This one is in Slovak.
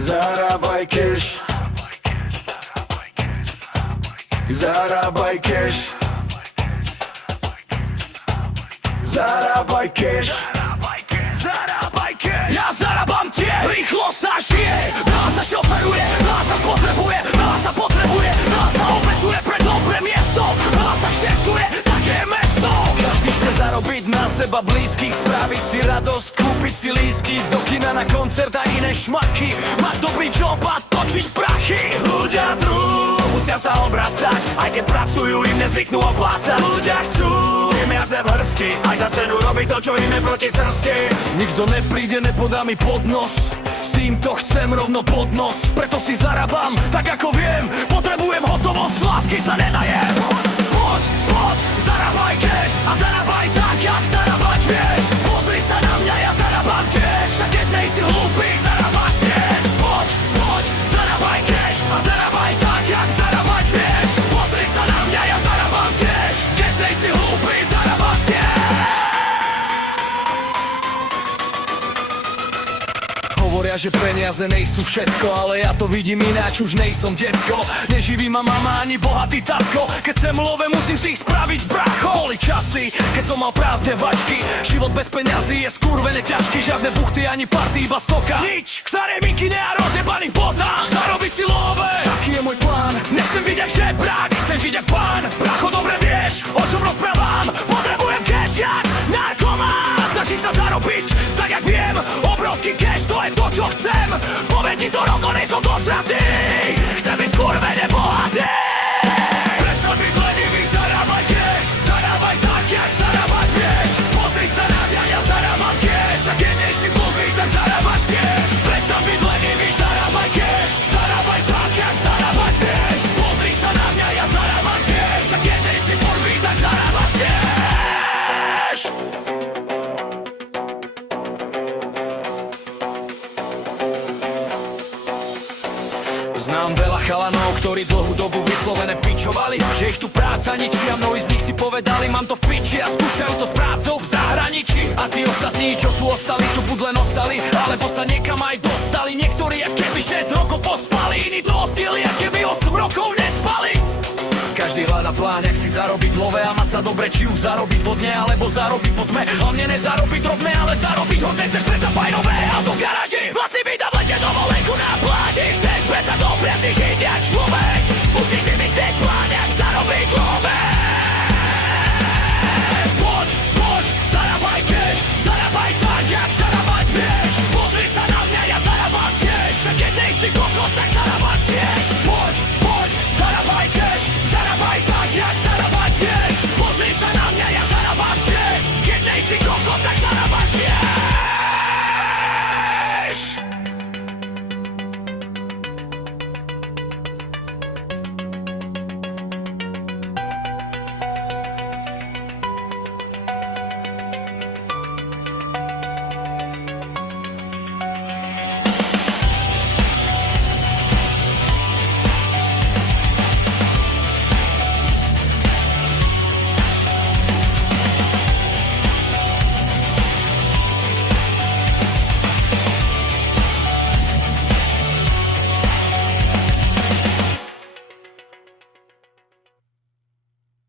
Zarábaj cash, zarábaj cash, zarábaj cash, zarábaj cash. Ja zarábam tie, rýchlo sa žije, veľa sa šoferuje, veľa sa spotrebuje, veľa sa potrebuje, veľa sa obetuje pre dobré miesto, veľa sa kšeftuje, také je mesto. Každý chce zarobiť na seba blízkych, spraviť si radosť, kúpiť si lístky do kina na koncert a iné šmaky, mať dobrý job a točiť prachy. Ľudia musia sa obracať, aj keď pracujú, im nezvyknú oplácať. Ľudia chcú peniaze v hrsti, aj za cenu robiť to, čo im je proti srsti. Nikto nepríde, nepodá mi pod nos, s týmto chcem rovno pod nos. Preto si zarábam, tak ako viem, potrebujem hotovosť, lásky sa nenajem. Poď, zarábaj cash a zarábaj tak, jak zarábať vieš. Pozri sa na mňa, ja zarábam tiež, a keď nejsi hlúpy, zarábaš tiež. Poď, zarábaj cash a zarábaj tak, jak zarábať vieš. Pozri sa na mňa, ja zarábam tiež, keď nejsi hlúpy, zarábaš tiež. Hovoria, že peniaze nejsú všetko, ale ja to vidím ináč, už nejsom decko. Neživí ma mama ani bohatý tatko, keď sem love, musím si ich spraviť, bracho. Boli časy, keď som mal prázdne vačky, život bez peňazí je skurvene ťažký. Žiadne buchty ani party, iba stoka. Nič, k starej mikine a rozjebaných botách, zarobiť si love, taký je môj plán. Nechcem byť jak žebrák, chcem žiť jak pán. Bracho, dobre vieš, o čom rozprávam. Potrebujem cash jak narkomán. Snažím sa zarobiť, tak jak viem, obrovský cash, to je to, čo chcem. Poviem ti to rovno, nejsom dosratý, chcem byť skurvene bohatý. Prestaň byť lenivý, zarábaj cash, zarábaj tak, jak zarábať vieš. Pozri sa na mňa, ja zarábam tiež, a keď nejsi blbý, tak zarábaš tiež. Prestaň byť lenivý, zarábaj cash, zarábaj tak, jak zarábať vieš. Pozri sa na mňa, ja zarábam tiež, a keď nejsi blbý, tak zarábaš tiež. Znám veľa chalanov, ktorí dlhú dobu vyslovene pičovali, že ich tu práca ničí, a mnohí z nich si povedali, mám to v piči, a skúšajú to s prácou v zahraničí. A tí ostatní, čo tu ostali, tu buď len ostali, alebo sa niekam aj dostali. Niektorí, ak keby 6 rokov pospali, iní to osili, ak keby 8 rokov nespali. Každý hľada plán, jak si zarobiť love a mať sa dobre, či už zarobiť vodne, alebo zarobiť po tme. Hlavne nezarobiť drobné, ale zarobiť hodne, seš predsa fajnové, auto v garáži.